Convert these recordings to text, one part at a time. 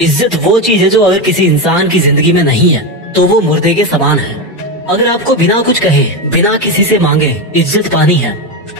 इज्जत वो चीज है जो अगर किसी इंसान की जिंदगी में नहीं है तो वो मुर्दे के समान है। अगर आपको बिना कुछ कहे, बिना किसी से मांगे इज्जत पानी है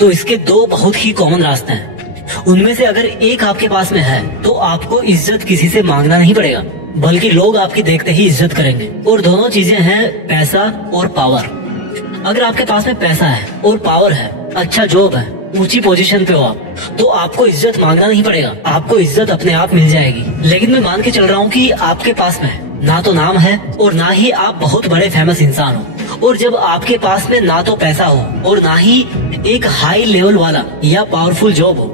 तो इसके दो बहुत ही कॉमन रास्ते हैं। उनमें से अगर एक आपके पास में है तो आपको इज्जत किसी से मांगना नहीं पड़ेगा, बल्कि लोग आपकी देखते ही इज्जत करेंगे। और दोनों चीजें हैं पैसा और पावर। अगर आपके पास में पैसा है और पावर है, अच्छा जॉब है, ऊंची पोजीशन पे हो आप, तो आपको इज्जत मांगना नहीं पड़ेगा, आपको इज्जत अपने आप मिल जाएगी। लेकिन मैं मान के चल रहा हूँ कि आपके पास में ना तो नाम है और ना ही आप बहुत बड़े फेमस इंसान हो। और जब आपके पास में ना तो पैसा हो और ना ही एक हाई लेवल वाला या पावरफुल जॉब हो,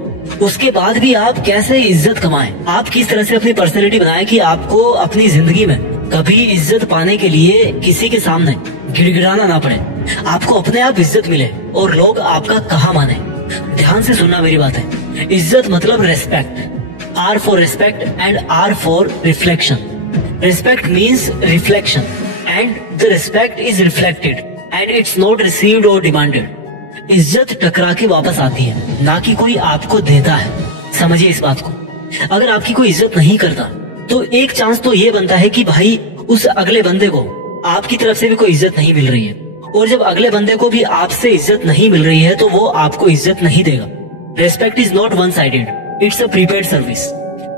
उसके बाद भी आप कैसे इज्जत कमाएं? आप किस तरह से अपनी पर्सनैलिटी बनाएं कि आपको अपनी जिंदगी में कभी इज्जत पाने के लिए किसी के सामने गिड़गिड़ाना ना पड़े, आपको अपने आप इज्जत मिले और लोग आपका कहा माने। ध्यान से सुनना मेरी बातें। इज्जत मतलब respect. R for respect and R for reflection. Respect means reflection and the respect is reflected and it's not received और डिमांडेड। इज्जत टकरा के वापस आती है, ना कि कोई आपको देता है। समझिए इस बात को। अगर आपकी कोई इज्जत नहीं करता तो एक चांस तो ये बनता है कि भाई उस अगले बंदे को आपकी तरफ से भी कोई इज्जत नहीं मिल रही है, और जब अगले बंदे को भी आपसे इज्जत नहीं मिल रही है तो वो आपको इज्जत नहीं देगा। Respect is not one sided, it's a prepaid service.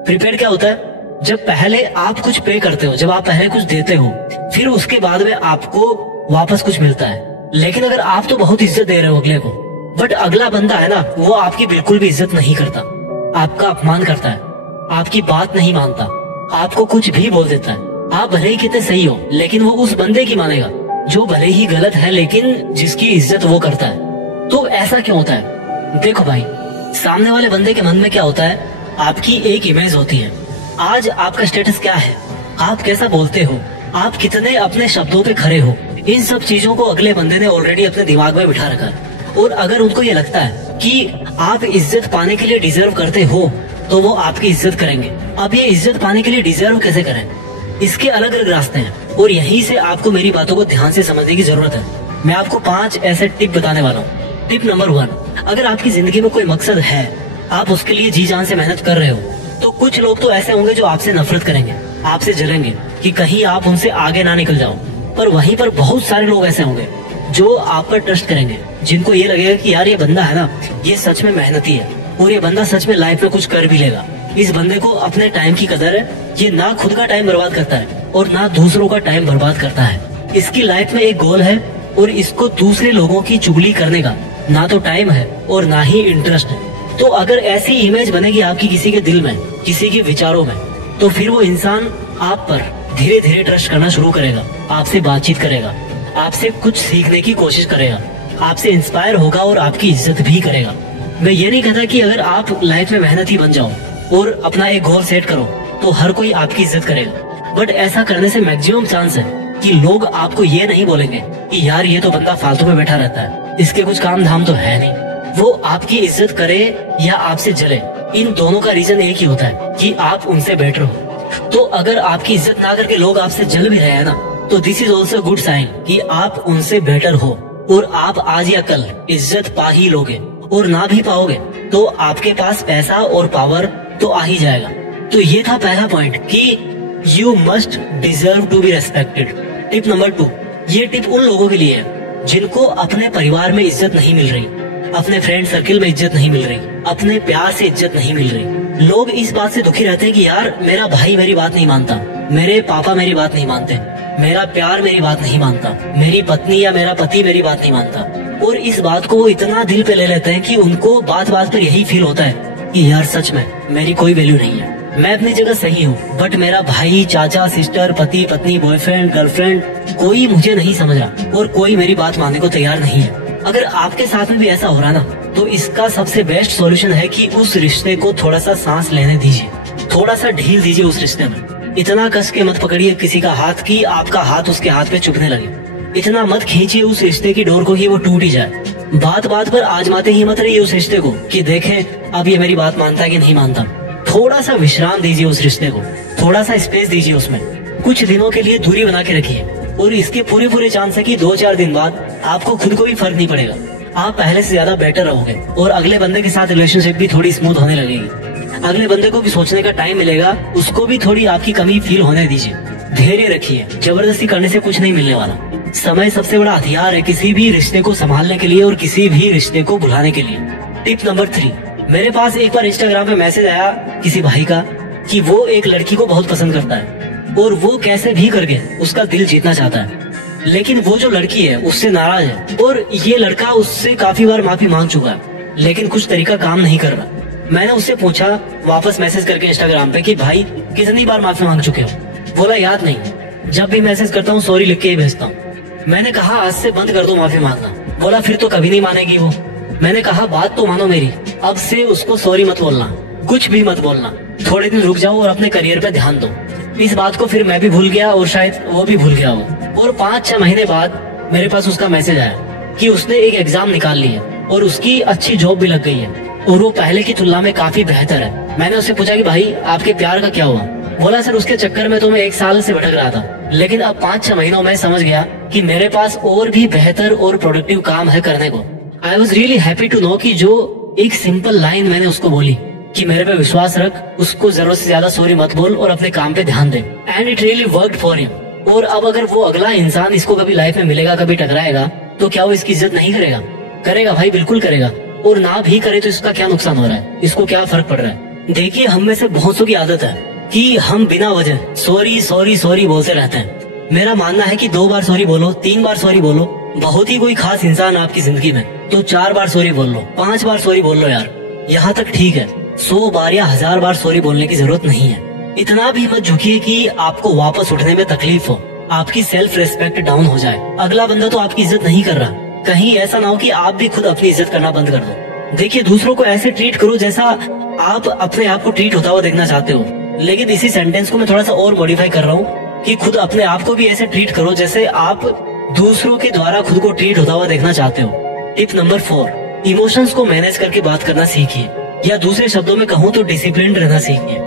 Prepaid क्या होता है? जब पहले आप कुछ पे करते हो, जब आप पहले कुछ देते हो, फिर उसके बाद में आपको वापस कुछ मिलता है। लेकिन अगर आप तो बहुत इज्जत दे रहे हो अगले को, बट अगला बंदा है ना, वो आपकी बिल्कुल भी इज्जत नहीं करता, आपका अपमान करता है, आपकी बात नहीं मानता, आपको कुछ भी बोल देता है। आप भले ही कितने सही हो, लेकिन वो उस बंदे की मानेगा जो भले ही गलत है लेकिन जिसकी इज्जत वो करता है। तो ऐसा क्यों होता है? देखो भाई, सामने वाले बंदे के मन में क्या होता है, आपकी एक इमेज होती है। आज आपका स्टेटस क्या है, आप कैसा बोलते हो, आप कितने अपने शब्दों पे खरे हो, इन सब चीजों को अगले बंदे ने ऑलरेडी अपने दिमाग में बिठा रखा है। और अगर उनको ये लगता है कि आप इज्जत पाने के लिए डिजर्व करते हो तो वो आपकी इज्जत करेंगे। अब ये इज्जत पाने के लिए डिजर्व कैसे करें? इसके अलग अलग रास्ते हैं और यहीं से आपको मेरी बातों को ध्यान से समझने की जरूरत है। मैं आपको 5 ऐसे टिप बताने वाला हूँ। टिप नंबर 1, अगर आपकी जिंदगी में कोई मकसद है, आप उसके लिए जी जान से मेहनत कर रहे हो, तो कुछ लोग तो ऐसे होंगे जो आपसे नफरत करेंगे, आपसे जलेंगे कि कहीं आप उनसे आगे ना निकल जाओ। पर वहीं पर बहुत सारे लोग ऐसे होंगे जो आप पर ट्रस्ट करेंगे, जिनको ये लगेगा कि यार ये बंदा है ना, ये सच में मेहनती है और ये बंदा सच में लाइफ में कुछ कर भी लेगा। इस बंदे को अपने टाइम की कदर है, ये ना खुद का टाइम बर्बाद करता है और ना दूसरों का टाइम बर्बाद करता है। इसकी लाइफ में एक गोल है और इसको दूसरे लोगों की चुगली करने का ना तो टाइम है और ना ही इंटरेस्ट है। तो अगर ऐसी इमेज बनेगी आपकी किसी के दिल में, किसी के विचारों में, तो फिर वो इंसान आप पर धीरे धीरे ट्रस्ट करना शुरू करेगा, आपसे बातचीत करेगा, आपसे कुछ सीखने की कोशिश करेगा, आपसे इंस्पायर होगा और आपकी इज्जत भी करेगा। मैं ये नहीं कहता कि अगर आप लाइफ में मेहनती बन जाओ और अपना एक गोल सेट करो तो हर कोई आपकी इज्जत करेगा, बट ऐसा करने से मैक्सिमम चांस है कि लोग आपको ये नहीं बोलेंगे कि यार ये तो बंदा फालतू में बैठा रहता है, इसके कुछ काम धाम तो है नहीं। वो आपकी इज्जत करे या आपसे जले, इन दोनों का रीजन एक ही होता है कि आप उनसे बेटर हो। तो अगर आपकी इज्जत ना करके लोग आपसे जल भी रहे हैं ना, तो this is also good sign कि आप उनसे बेटर हो और आप आज या कल इज्जत पा ही लोगे। और ना भी पाओगे तो आपके पास पैसा और पावर तो आ ही जाएगा। तो ये था पहला पॉइंट कि you must deserve to be respected. Tip number 2, ये टिप उन लोगों के लिए है जिनको अपने परिवार में इज्जत नहीं मिल रही, अपने फ्रेंड सर्किल में इज्जत नहीं मिल रही, अपने प्यार से इज्जत नहीं मिल रही। लोग इस बात से दुखी रहते हैं कि यार मेरा भाई मेरी बात नहीं मानता, मेरे पापा मेरी बात नहीं मानते, मेरा प्यार मेरी बात नहीं मानता, मेरी पत्नी या मेरा पति मेरी बात नहीं मानता। और इस बात को वो इतना दिल पे ले लेते हैं कि उनको बात बात पर यही फील होता है कि यार सच में मेरी कोई वैल्यू नहीं है, मैं अपनी जगह सही हूँ, बट मेरा भाई, चाचा, सिस्टर, पति, पत्नी, बॉयफ्रेंड, गर्लफ्रेंड, कोई मुझे नहीं समझ रहा और कोई मेरी बात मानने को तैयार नहीं है। अगर आपके साथ में भी ऐसा हो रहा ना, तो इसका सबसे बेस्ट सॉल्यूशन है कि उस रिश्ते को थोड़ा सा सांस लेने दीजिए, थोड़ा सा ढील दीजिए उस रिश्ते में। इतना कस के मत पकड़िए किसी का हाथ कि आपका हाथ उसके हाथ पे चुभने लगे। इतना मत खींचिए उस रिश्ते की डोर को कि वो टूट ही जाए। बात बात पर आजमाते ही मत रहिए उस रिश्ते को कि देखें अब ये मेरी बात मानता है कि नहीं मानता। थोड़ा सा विश्राम दीजिए उस रिश्ते को, थोड़ा सा स्पेस दीजिए उसमें, कुछ दिनों के लिए दूरी बना के रखिए। और इसके पूरे चांस है कि 2-4 दिन बाद आपको खुद को भी फर्क नहीं पड़ेगा, आप पहले से ज्यादा बेटर रहोगे और अगले बंदे के साथ रिलेशनशिप भी थोड़ी स्मूथ होने लगेगी। अगले बंदे को भी सोचने का टाइम मिलेगा, उसको भी थोड़ी आपकी कमी फील होने दीजिए। धैर्य रखिए, जबरदस्ती करने से कुछ नहीं मिलने वाला। समय सबसे बड़ा हथियार है किसी भी रिश्ते को संभालने के लिए और किसी भी रिश्ते को भुलाने के लिए। टिप नंबर 3, मेरे पास एक बार इंस्टाग्राम पे मैसेज आया किसी भाई का कि वो एक लड़की को बहुत पसंद करता है और वो कैसे भी करके उसका दिल जीतना चाहता है, लेकिन वो जो लड़की है उससे नाराज है और ये लड़का उससे काफी बार माफी मांग चुका है, लेकिन कुछ तरीका काम नहीं कर रहा। मैंने उससे पूछा वापस मैसेज करके इंस्टाग्राम पे कि भाई कितनी बार माफी मांग चुके हो? बोला याद नहीं, जब भी मैसेज करता हूँ सॉरी लिख के ही भेजता हूँ। मैंने कहा आज से बंद कर दो माफी मांगना। बोला फिर तो कभी नहीं मानेगी वो। मैंने कहा बात तो मानो मेरी, अब से उसको सॉरी मत बोलना, कुछ भी मत बोलना, थोड़े दिन रुक जाओ और अपने करियर पे ध्यान दो। इस बात को फिर मैं भी भूल गया और शायद वो भी भूल गया हो। और 5-6 महीने बाद मेरे पास उसका मैसेज आया कि उसने एक एग्जाम निकाल ली है और उसकी अच्छी जॉब भी लग गई है और वो पहले की तुलना में काफी बेहतर है। मैंने उससे पूछा कि भाई आपके प्यार का क्या हुआ? बोला सर उसके चक्कर में तो मैं 1 साल से भटक रहा था, लेकिन अब 5-6 महीनों में समझ गया कि मेरे पास और भी बेहतर और प्रोडक्टिव काम है करने को। I was really happy to know कि जो एक सिंपल लाइन मैंने उसको बोली कि मेरे पे विश्वास रख, उसको जरूरत से ज्यादा सॉरी मत बोल और अपने काम पे ध्यान दे, and it really worked for him. और अब अगर वो अगला इंसान इसको कभी लाइफ में मिलेगा, कभी टकराएगा, तो क्या वो इसकी इज्जत नहीं करेगा? करेगा भाई, बिल्कुल करेगा। और ना भी करे तो इसका क्या नुकसान हो रहा है, इसको क्या फर्क पड़ रहा है? देखिए हम में से बहुत सौ की आदत है कि हम बिना वजह सॉरी सॉरी सॉरी बोलते रहते हैं। मेरा मानना है कि 2 बार सॉरी बोलो, 3 बार सॉरी बोलो, बहुत ही कोई खास इंसान आपकी जिंदगी में तो 4 बार सॉरी बोल लो, 5 बार सॉरी बोल लो यार, यहाँ तक ठीक है। 100 बार या 1000 बार सॉरी बोलने की जरूरत नहीं है। इतना भी मत झुकिए कि आपको वापस उठने में तकलीफ हो, आपकी सेल्फ रेस्पेक्ट डाउन हो जाए। अगला बंदा तो आपकी इज्जत नहीं कर रहा, कहीं ऐसा ना हो कि आप भी खुद अपनी इज्जत करना बंद कर दो। देखिए दूसरों को ऐसे ट्रीट करो जैसा आप अपने आप को ट्रीट होता हुआ देखना चाहते हो, लेकिन इसी सेंटेंस को मैं थोड़ा सा और मॉडिफाई कर रहा हूँ कि खुद अपने आप को भी ऐसे ट्रीट करो जैसे आप दूसरों के द्वारा खुद को ट्रीट होता हुआ देखना चाहते हो। टिप नंबर 4, इमोशंस को मैनेज करके बात करना सीखिए, या दूसरे शब्दों में कहूँ तो डिसिप्लिन रहना सीखिए।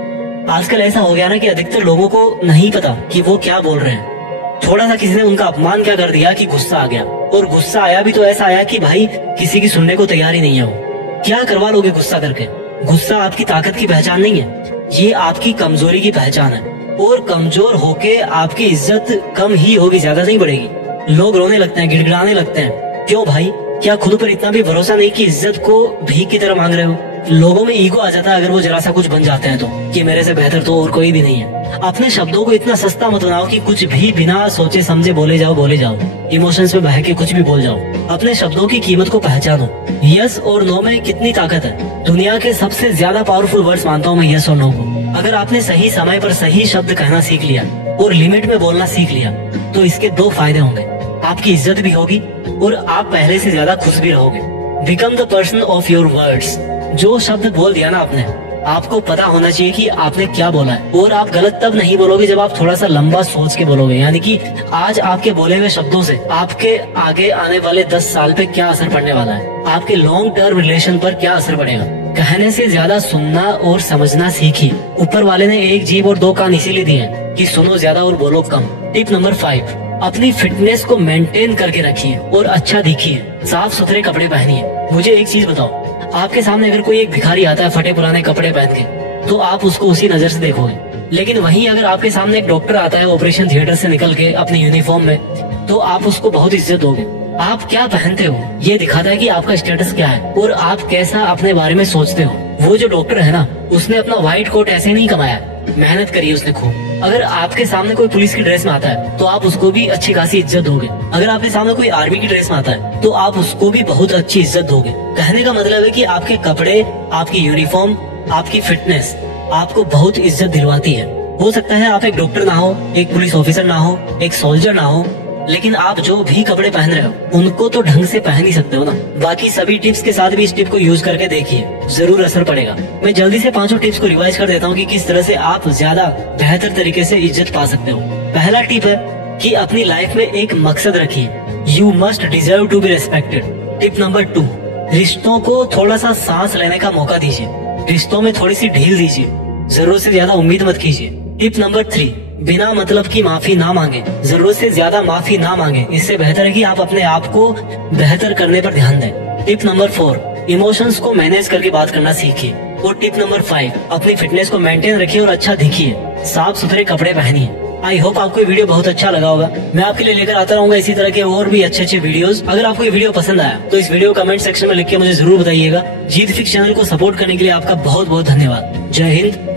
आजकल ऐसा हो गया ना कि अधिकतर लोगों को नहीं पता कि वो क्या बोल रहे हैं। थोड़ा सा किसी ने उनका अपमान क्या कर दिया कि गुस्सा आ गया, और गुस्सा आया भी तो ऐसा आया कि भाई किसी की सुनने को तैयार ही नहीं है वो। क्या करवा लोगे गुस्सा करके? गुस्सा आपकी ताकत की पहचान नहीं है, ये आपकी कमजोरी की पहचान है, और कमजोर होके आपकी इज्जत कम ही होगी, ज्यादा नहीं बढ़ेगी। लोग रोने लगते हैं, गिड़गिड़ाने लगते हैं। क्यों भाई? क्या खुद पर इतना भी भरोसा नहीं कि इज्जत को भीख की तरह मांग रहे हो? लोगों में ईगो आ जाता है अगर वो जरा सा कुछ बन जाते हैं तो, कि मेरे से बेहतर तो और कोई भी नहीं है। अपने शब्दों को इतना सस्ता मत बनाओ कि कुछ भी बिना सोचे समझे बोले जाओ, इमोशंस में बह के कुछ भी बोल जाओ। अपने शब्दों की कीमत को पहचानो। यस और नो में कितनी ताकत है। दुनिया के सबसे ज्यादा पावरफुल वर्ड्स मानता हूँ मैं यस और नो को। अगर आपने सही समय पर सही शब्द कहना सीख लिया और लिमिट में बोलना सीख लिया तो इसके 2 फायदे होंगे, आपकी इज्जत भी होगी और आप पहले से ज्यादा खुश भी रहोगे। Become the person of your words. जो शब्द बोल दिया ना आपने, आपको पता होना चाहिए कि आपने क्या बोला है, और आप गलत तब नहीं बोलोगे जब आप थोड़ा सा लंबा सोच के बोलोगे। यानी कि आज आपके बोले हुए शब्दों से आपके आगे आने वाले 10 साल पे क्या असर पड़ने वाला है, आपके लॉन्ग टर्म रिलेशन पर क्या असर पड़ेगा। कहने से ज्यादा सुनना और समझना सीखिए। ऊपर वाले ने 1 जीभ और 2 कान इसीलिए दिए हैं कि सुनो ज्यादा और बोलो कम। टिप नंबर 5, अपनी फिटनेस को मेंटेन करके रखिए और अच्छा दिखिए, साफ सुथरे कपड़े पहनिए। मुझे एक चीज बताओ, आपके सामने अगर कोई एक भिखारी आता है फटे पुराने कपड़े पहन के, तो आप उसको उसी नजर से देखोगे। लेकिन वहीं अगर आपके सामने एक डॉक्टर आता है ऑपरेशन थिएटर से निकल के अपनी यूनिफॉर्म में, तो आप उसको बहुत इज्जत दोगे। आप क्या पहनते हो ये दिखाता है कि आपका स्टेटस क्या है और आप कैसा अपने बारे में सोचते हो। वो जो डॉक्टर है ना, उसने अपना व्हाइट कोट ऐसे नहीं कमाया, मेहनत करी है उसने खूब। अगर आपके सामने कोई पुलिस की ड्रेस में आता है तो आप उसको भी अच्छी खासी इज्जत दोगे। अगर आपके सामने कोई आर्मी की ड्रेस में आता है तो आप उसको भी बहुत अच्छी इज्जत दोगे। कहने का मतलब है कि आपके कपड़े, आपकी यूनिफॉर्म, आपकी फिटनेस आपको बहुत इज्जत दिलवाती है। हो सकता है आप एक डॉक्टर ना हो, एक पुलिस ऑफिसर ना हो, एक सोल्जर ना हो, लेकिन आप जो भी कपड़े पहन रहे हो उनको तो ढंग से पहन ही सकते हो ना। बाकी सभी टिप्स के साथ भी इस टिप को यूज करके देखिए, जरूर असर पड़ेगा। मैं जल्दी से 5 टिप्स को रिवाइज कर देता हूँ कि किस तरह से आप ज्यादा बेहतर तरीके से इज्जत पा सकते हो। पहला टिप है कि अपनी लाइफ में एक मकसद रखिए। You must deserve to be respected. Tip number 2, रिश्तों को थोड़ा सा सांस लेने का मौका दीजिए। रिश्तों में थोड़ी सी ढील दीजिए, जरूरत से ज्यादा उम्मीद मत कीजिए। टिप नंबर 3, बिना मतलब की माफी ना मांगे, जरूरत से ज्यादा माफी ना मांगे। इससे बेहतर है कि आप अपने आप को बेहतर करने पर ध्यान दें। टिप नंबर 4, इमोशंस को मैनेज करके बात करना सीखिए। और टिप नंबर 5, अपनी फिटनेस को मेंटेन रखिए और अच्छा दिखिए, साफ सुथरे कपड़े पहनिए। आई होप आपको ये वीडियो बहुत अच्छा लगा होगा। मैं आपके लिए लेकर आता रहूंगा इसी तरह के और भी अच्छे अच्छे वीडियोस। अगर आपको ये वीडियो पसंद आया तो इस वीडियो कमेंट सेक्शन में लिख के मुझे जरूर बताइएगा। जीत फिक्स चैनल को सपोर्ट करने के लिए आपका बहुत बहुत धन्यवाद। जय हिंद।